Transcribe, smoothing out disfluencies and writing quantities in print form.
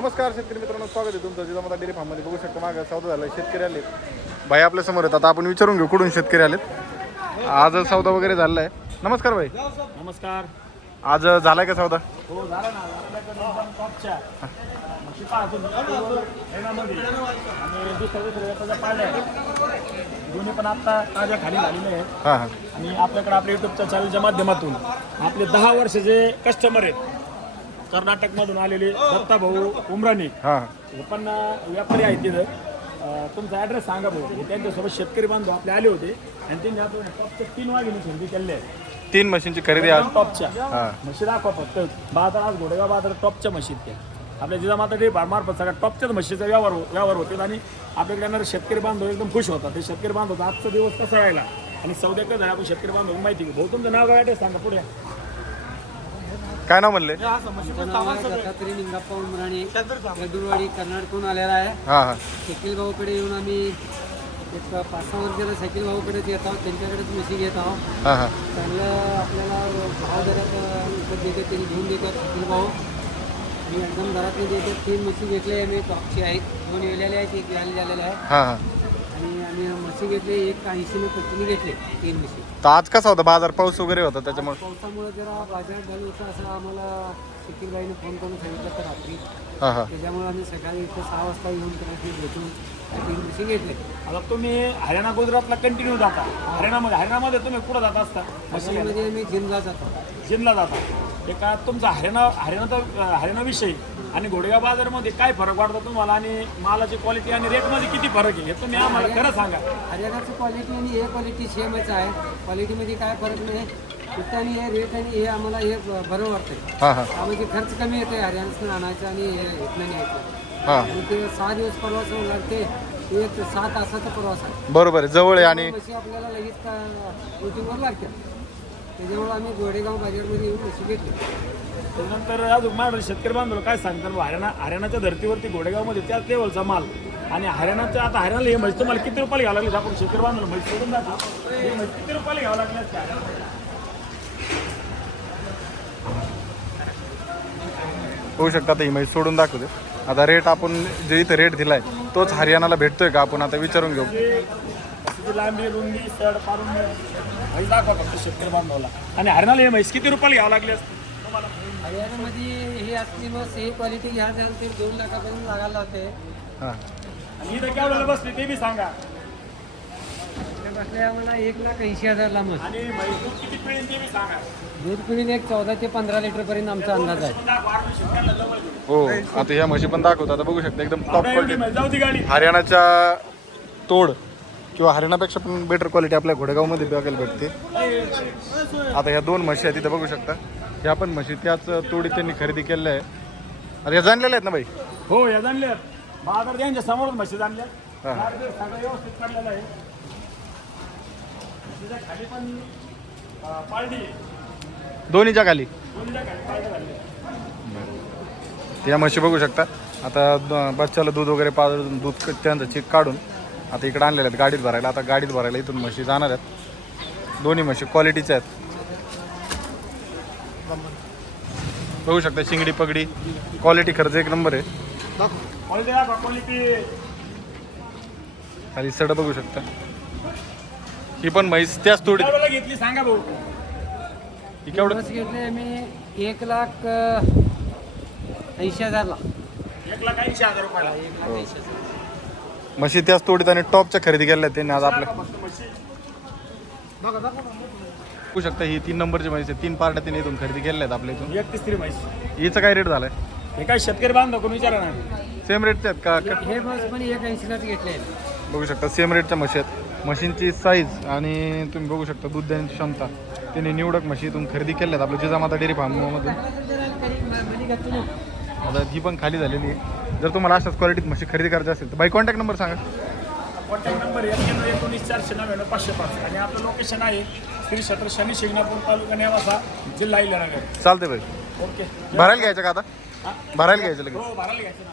नमस्कार शेतकरी मित्रांनो, स्वागत आहे तुमचं जिजामाता डेअरी फार्ममध्ये. बघू शकतो मागं सौदा झाला, शेतकरी आले. भाई आपल्या समोर आहेत, आता आपण विचारून घेऊ कुठून शेतकरी आलेत. आज सौदा वगैरे झालेला आहे. नमस्कार भाई. नमस्कार. आज झालाय का सौदा? हो झाला ना. आपल्याकडे एकदम टॉपच्या म्हशी पाहतो रेणामध्ये आणि दुसऱ्या पाळल्या दोन्ही पण आता ताज्या खाली झालेले आहेत. हां हां. आणि आपल्याकडे आपल्या युट्यूबच्या चॅनलच्या माध्यमातून आपले 10 वर्षाचे कस्टमर आहेत कर्नाटकमधून आलेले दत्ता भाऊ उमराणी. हां हे पण व्यापारी आहेत तिथं. तुमचा ॲड्रेस सांगा भाऊ. हे त्यांच्यासोबत शेतकरी बांधव आपले आले होते आणि त्यांनी आपण टॉपच्या 3 वाघिणी खरेदी केल्या आहेत. 3 मशीनची खरेदी आज. टॉपच्या हां. म्हशी दाखवा फक्त. बाजार आज घोडेगाव बाजार टॉपच्या म्हशी त्या आपल्या जिजामाता डेअरी फार्मार्फत सगळ्या टॉपच्याच म्हशीचा व्यवहार होते आणि आपल्याकडे येणारे शेतकरी बांधव एकदम खुश होतात. ते शेतकरी बांधव आजचा दिवस कसा राहिला आणि सौद्याकडे झाला आपण शेतकरी बांधव माहिती घेऊ. भाऊ तुमचं नाव काय सांगा पुढे. काय नाव म्हणले? दत्तात्रय निंगाप्पा उमराणी गदुरवाडी कर्नाटकहून आलेला आहे. हां हां. शकील भाऊकडे येऊन आम्ही एक 5-6 वर्षाला शकील भाऊकडेच येत आहोत. त्यांच्याकडेच म्हशी घेत आहोत. हां हां. चांगलं आपल्याला भाव दरात विकत देतात, त्यांनी घेऊन देतात शकील भाऊ. आणि एकदम दरातले देतात. 3 म्हशी घेतले आम्ही टॉपची आहेत. 2 वेलेले आहेत, 1 व्याली झालेला आहे. हां हां. आणि आम्ही म्हशी घेतले 180 पत्नी घेतले 3 म्हशी. तर आज कसा होता बाजार? पाऊस वगैरे होता त्याच्यामुळे? पावसामुळे जरा बाजार बंद होता असं आम्हाला शकीलबाईने फोन करून सांगितलं तर रात्री. हां हां. त्याच्यामुळे आम्ही सकाळी इथे 6 वाजता येऊन करायची भेटून 3 म्हशी घेतले. आता तुम्ही हरियाणा गुजरातला कंटिन्यू जाता. हरियाणामध्ये तुम्ही कुठं जात असता? म्हशीमध्ये आम्ही जिमला जातो. जिमला जाता. ते का तुमचा हरियाणा विषय आणि घोडेगाव बाजारमध्ये काय फरक वाटतो तुम्हाला आणि मालाची क्वालिटी आणि रेटमध्ये किती फरक आहे हे तुम्ही आम्हाला खरं सांगा. हरियाणाची क्वालिटी आणि हे क्वालिटी सेमच आहे. क्वालिटीमध्ये काय फरक नाही. फक्त आणि हे रेट आणि हे आम्हाला हे बरं वाटतं. हां हां. त्यामध्ये खर्च कमी येतो हरियाणाचं आणायचं आणि हे इथलं न्यायचं. हां. आणि ते 6 दिवस प्रवास लागते. एक 6 तासाचा प्रवास आहे. बरोबर आहे, जवळ आहे. आणि म्हशी आपल्याला लगेच रुटीनवर लागते. त्याच्यामुळे आम्ही गोडेगाव बाजारमध्ये येऊन म्हशी घेतली. त्यानंतर अजून माझ्या शेतकरी बांधव काय सांगतात हरियाणाच्या धर्तीवरती घोडेगावमध्ये त्याच लेवलचा माल आणि हरियाणाच्या आता हरियाणाला हे म्हशी तुम्हाला किती रुपयाला घ्यावं लागले? आपण शेतकरी बांधव म्हशी सोडून जातो. हे म्हशी किती रुपयाला घ्यावं लागले असते? होऊ शकता आता ही म्हैस सोडून दाखवते. आता रेट आपण जे इथं रेट दिलाय तोच हरियाणाला भेटतोय का आपण आता विचारून घेऊ. लांबी रुंदी सड पारून म्हैस दाखवा फक्त शेतकरी बांधवाला. आणि हरियाणाला हे म्हैस किती रुपयाला घ्यावं लागले असते तुम्हाला? हरियाणामध्ये हे असली मग हे क्वालिटी घ्यायला झालं तर 2 लाखापर्यंत लागायला होते. हां. आणि इथं काय वेळेला बसली ते बी सांगा. ते बसले आम्हाला 1,80,000ला मग. आणि म्हैस दूध किती पिळेल ते बी सांगा. दूध पिढीने एक 14 ते 15 लिटरपर्यंत आमचा अंदाज आहे. हो, आता ह्या म्हशी पण दाखवतो. आता बघू शकता एकदम टॉप क्वालिटी जाऊ ती गाडी. हरियाणाच्या तोड किंवा हरियाणापेक्षा पण बेटर क्वालिटी आपल्या घोडेगावमध्ये बघायला भेटते. आता ह्या 2 म्हशी आहेत तिथे बघू शकता. ह्या पण म्हशी त्याच तोडी त्यांनी खरेदी केलेल्या आहे. आता ह्या जाणलेल्या आहेत ना बाई? हो या जाणल्यात. बाजार त्यांच्या समोर म्हशी जाणल्या. हां. सगळं व्यवस्थित काढलेलं आहे. म्हशीच्या खाली पण पाळली आहे. दोन्हीच्या खाली दोन्हीच्या खाली पाळली झाली आहे. त्या म्हशी बघू शकता. आता बच्चाला दूध वगैरे पाजून दूध त्यांचं चीक काढून आता इकडे आणलेले आहेत गाडीत भरायला. आता गाडीत भरायला इथून म्हशी जाणार आहेत. दोन्ही म्हशी क्वालिटीच्या आहेत. बघू शकता शिंगडी पगडी क्वालिटी खर्च 1 नंबर आहे. क्वालिटी खाली सड बघू शकता. ही पण म्हैस त्याच तोडी. घेतली सांगा भाऊ. ही केवढं? बस घेतले आम्ही 1,80,000ला. 1,80,000 रुपयाला. 1,80,000. म्हशी त्याच तोडीत आणि टॉपच्या खरेदी केल्या आहेत त्यांनी आज आपल्या. बघू शकता ही 3 नंबरची म्हैस आहे. 3 पार्ट्या त्यांनी इथून खरेदी केल्या आहेत आपल्या इथून. 31 म्हैस. हिचं काय रेट झालाय? हे काय शेतकरी बांधव कोण विचारा ना. सेम रेटचे आहेत का? हे बस पण 1,80,000च घेतले. बघू शकता सेम रेटच्या म्हशी आहेत. म्हशींची साईज आणि तुम्ही बघू शकता दूध देण्याची क्षमता त्यांनी निवडक म्हशी इथून खरेदी केल्या आहेत आपल्या जिजामाता डेअरी फार्ममधून. आता ही पण खाली झालेली आहे. जर तुम्हाला अशाच क्वालिटीत म्हशी खरेदी करायची असेल तर बाई कॉन्टॅक्ट नंबर सांगा. कॉन्टॅक्ट नंबर 19,499,505 आणि आपलं लोकेशन आहे श्री क्षेत्र शनी शिंगणापूर तालुका नेवासा जिल्हा इलाहानगर. चालते बाई. ओके. भरायला घ्यायचं का आता? हां भरायला घ्यायचं लगेच. हो भरायला घ्यायचं ना.